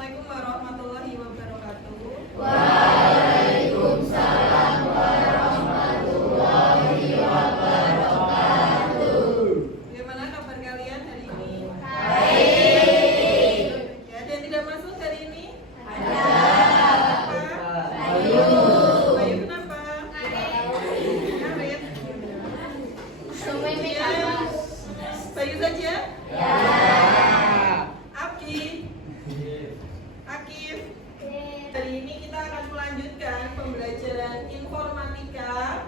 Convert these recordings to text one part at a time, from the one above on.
Assalamualaikum warahmatullahi wabarakatuh. Waalaikumsalam warahmatullahi wabarakatuh. Bagaimana kabar kalian hari ini? Baik. Ya, ada yang tidak masuk hari ini? Ada. Kenapa? Bayu. Bayu kenapa? Ngarit. Ya. Bayu saja? Ya. Abdi? Akif? Hari ini kita akan melanjutkan pembelajaran informatika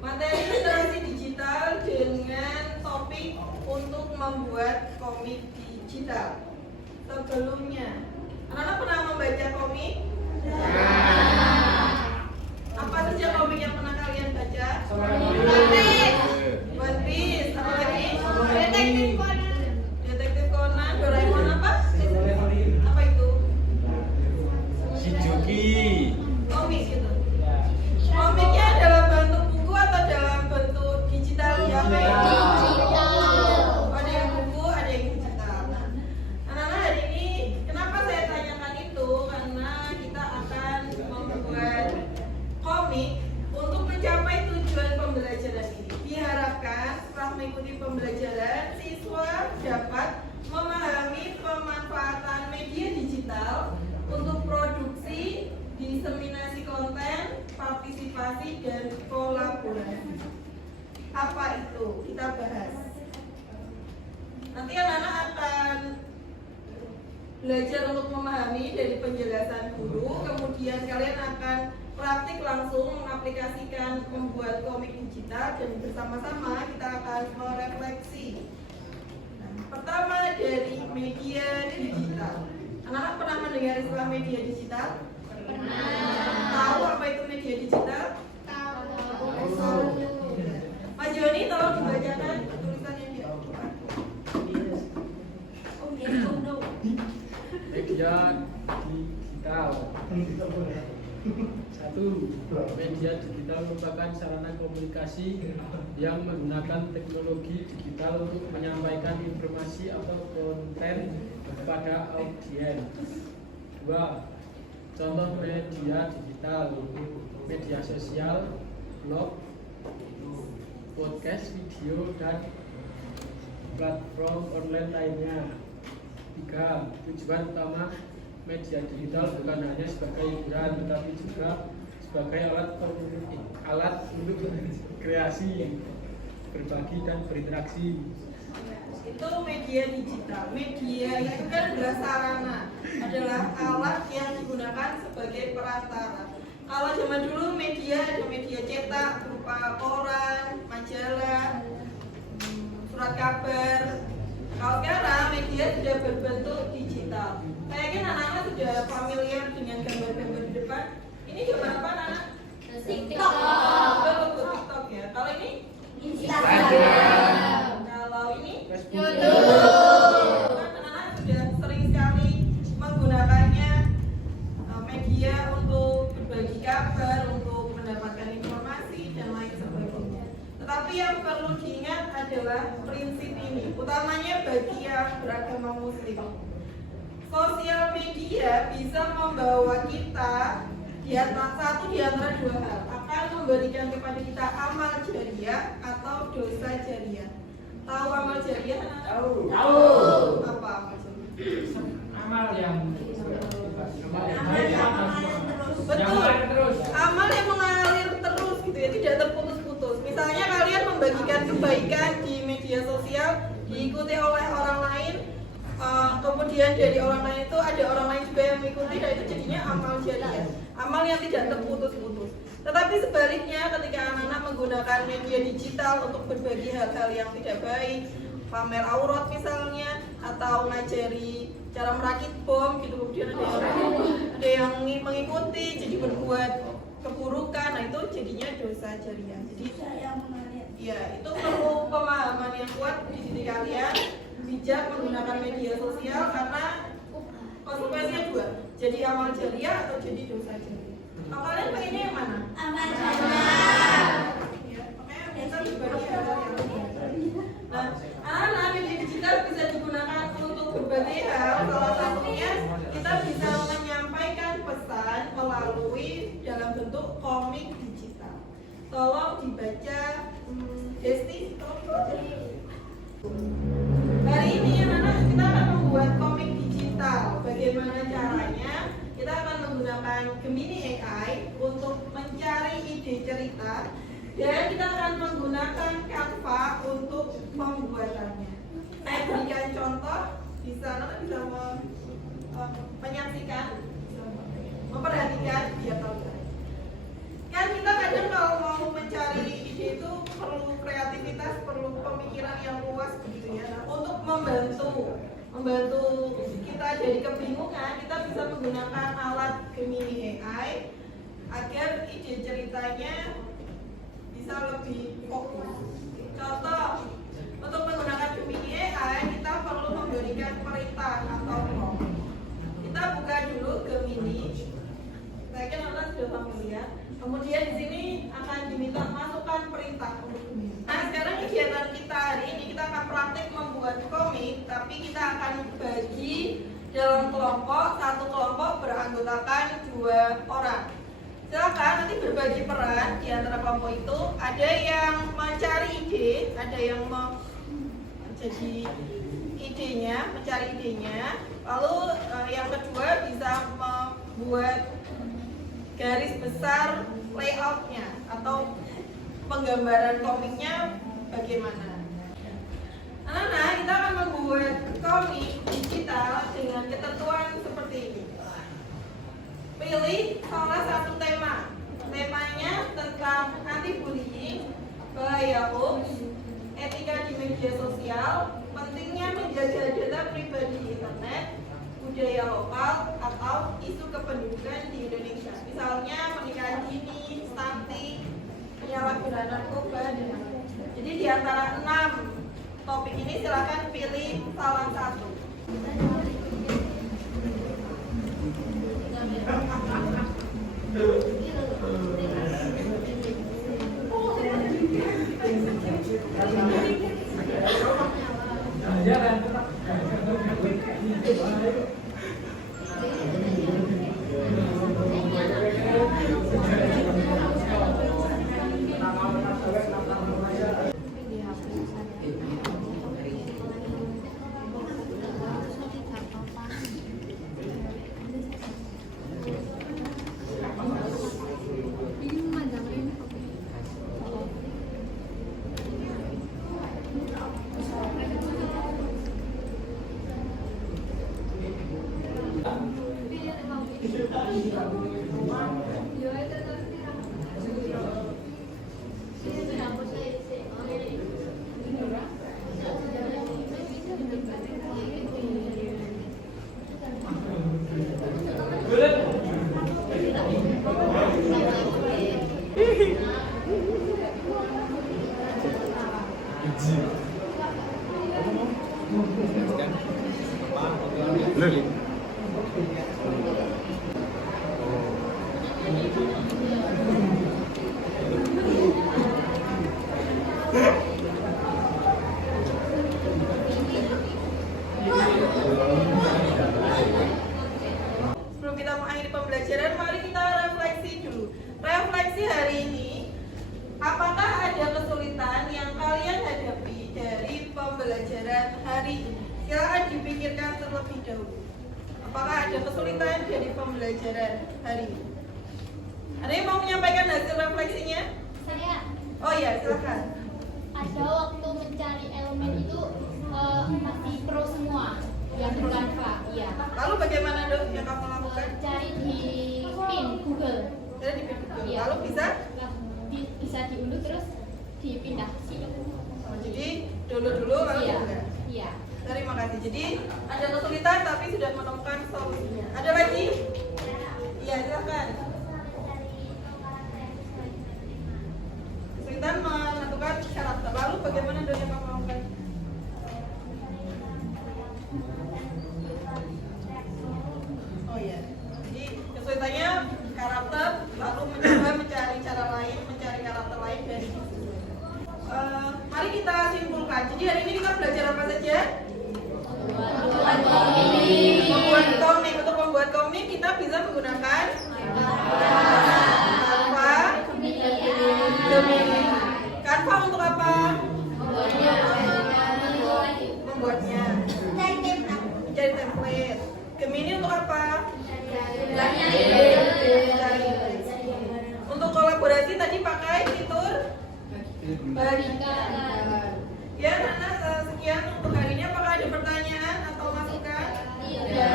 materi literasi digital dengan topik untuk membuat komik digital. Sebelumnya, anak-anak pernah membaca komik? Apa saja komik yang pernah kalian baca? One Piece, apa lagi? Detektif Conan, Doraemon apa? Apa itu? Shijuki. Komik gitu. Komiknya dalam bentuk buku atau dalam bentuk digital ya? Ada yang buku, ada yang digital. Nah, anak-anak hari ini kenapa saya tanyakan itu? Karena kita akan membuat komik untuk mencapai tujuan pembelajaran ini. Diharapkan setelah mengikuti pembelajaran, siswa dapat memahami pemanfaatan media digital untuk produksi, diseminasi konten, partisipasi, dan kolaborasi. Apa itu? Kita bahas. Nanti anak-anak akan belajar untuk memahami dari penjelasan guru, kemudian kalian akan praktik langsung mengaplikasikan membuat komik digital, dan bersama-sama kita akan merefleksi. Nah, pertama dari media digital. Anak-anak pernah mendengar istilah media digital? Tahu apa itu media digital? Pak Joni, tolong dibacakan tulisannya dia. Media digital. 1. Media digital merupakan sarana komunikasi yang menggunakan teknologi digital untuk menyampaikan informasi atau konten kepada audiens. 2. Contoh media digital: media sosial, blog, podcast, video, dan platform online lainnya. 3. Tujuan utama media digital bukan hanya sebagai hiburan, tetapi juga sebagai alat untuk kreasi, berbagi, dan berinteraksi. Itu media digital. Media itu kan adalah sarana, adalah alat yang digunakan sebagai perantara. Kalau zaman dulu media ada media cetak berupa koran, majalah, surat kabar. Kalau sekarang media sudah berbentuk digital. Saya yakin anak-anak sudah familiar dengan gambar-gambar di depan. Ini gambar apa anak? TikTok. Betul, TikTok ya. Kalau ini? Instagram. Kalau ini? YouTube. Anak-anak sudah sering sekali menggunakannya, media untuk berbagi kabar, untuk mendapatkan informasi, dan lain sebagainya. Tetapi yang perlu diingat adalah prinsip ini, utamanya bagi yang beragama Muslim. Sosial media bisa membawa kita di antara dua hal, akan memberikan kepada kita amal jariah atau dosa jariah. Tahu amal jariah? Tahu. Apa amal jariah? Amal yang Betul. Amal yang mengalir terus gitu ya, tidak terputus-putus. Misalnya kalian membagikan kebaikan di media sosial, diikuti oleh orang lain, kemudian dari orang lain itu ada orang lain juga yang mengikuti, dan itu jadinya amal jariah, amal yang tidak terputus-putus. Tetapi sebaliknya, ketika anak-anak menggunakan media digital untuk berbagi hal-hal yang tidak baik, pamer aurat misalnya, atau ngajari cara merakit bom gitu, kemudian ada yang mengikuti jadi berbuat keburukan, nah itu jadinya dosa jariah. Jadi ya, itu perlu pemahaman yang kuat di diri kalian, bijak menggunakan media sosial, karena konsekuensinya dua, jadi amal jariah atau jadi dosa jariah. Kalau kalian pengennya yang mana? Amal jariah. Ya, makanya kita berbagi hal-hal yang nah, anak-anak media digital bisa digunakan untuk berbagai hal. Salah satunya kita bisa berbentuk komik digital. Tolong dibaca, Desti, tolong dibaca. Hari ini anak-anak kita akan membuat komik digital. Bagaimana caranya? Kita akan menggunakan Gemini AI untuk mencari ide cerita, dan kita akan menggunakan Canva untuk pembuatannya. Saya berikan contoh, bisa menyaksikan, memperhatikan, biar tahu. Kan kita kadang kalau mau mencari ide itu perlu kreativitas, perlu pemikiran yang luas begitu ya. Nah, untuk membantu kita jadi kebingungan, kita bisa menggunakan alat Gemini AI agar ide ceritanya bisa lebih fokus. Contoh, untuk menggunakan Gemini AI kita perlu memberikan perintah atau prompt. Kita buka dulu Gemini. Saya kira Anda sudah familiar. Kemudian di sini akan diminta masukkan perintah untuk Gemini. Nah, sekarang kegiatan kita hari ini kita akan praktik membuat komik, tapi kita akan bagi dalam kelompok. Satu kelompok beranggotakan 2 orang. Silakan nanti berbagi peran di antara kelompok itu. Ada yang mencari ide, ada yang jadi idenya, mencari idenya. Lalu yang kedua bisa membuat garis besar layoutnya atau penggambaran komiknya bagaimana. Anak-anak, kita akan membuat komik digital dengan ketentuan seperti ini. Pilih salah satu tema. Temanya tentang anti-bullying, bahaya hoax, etika di media sosial, pentingnya menjaga data pribadi di internet, budaya lokal, atau isu kependudukan di Indonesia. Misalnya pernikahan dini, stunting, penyalahgunaan narkoba, dan lain-lain. Jadi di antara 6 topik ini silakan pilih salah satu. Sebelum kita mengakhiri pembelajaran, mari kita refleksi dulu. Refleksi hari ini, apakah ada kesulitan yang kalian hadapi dari pembelajaran hari ini? Silakan dipikirkan terlebih dahulu. Apakah ada kesulitan dari pembelajaran hari ini? Ada yang mau menyampaikan hasil refleksinya? Saya Oh iya, silakan. ada waktu mencari elemen itu masih pro semua yang di Canva, iya. Lalu bagaimana dok yang kamu lakukan? Cari di pin Google, Jadi di Google. Iya. Lalu bisa? bisa diunduh terus dipindah ke sini. Jadi dulu lalu Iya, diunggah. iya. Terima kasih. Jadi ada kesulitan tapi sudah menemukan solusinya. Ada lagi? Iya, silakan. Kesulitan menentukan karakter. Lalu bagaimana dong yang kamu lakukan? Oh iya. Jadi kesulitannya karakter, lalu mencoba mencari cara lain, mencari karakter lain dari situ. Mari kita simpulkan. Jadi hari ini kita belajar apa saja? Membuat komik. Untuk membuat komik kita bisa menggunakan Berarti tadi pakai fitur berikan. Ya, Nana, sekian untuk hari ini. Apakah ada pertanyaan atau masukan? Iya.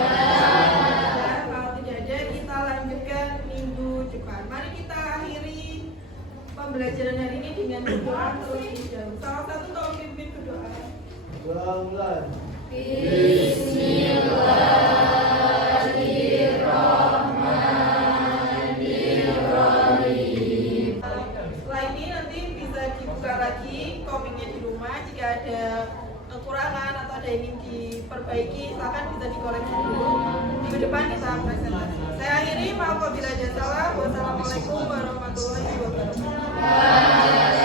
Kalau tidak ada, kita lanjutkan minggu depan. Mari kita akhiri pembelajaran hari ini dengan berdoa terlebih dahulu. Salah satu tolong pimpin berdoa. Setelah ini nanti bisa dibuka lagi komiknya di rumah. Jika ada kekurangan atau ada yang ingin diperbaiki, silakan bisa dikoreksi dulu. Minggu depan kita presentasi. Saya akhiri, maaf apabila ada salah. Wassalamualaikum warahmatullahi wabarakatuh.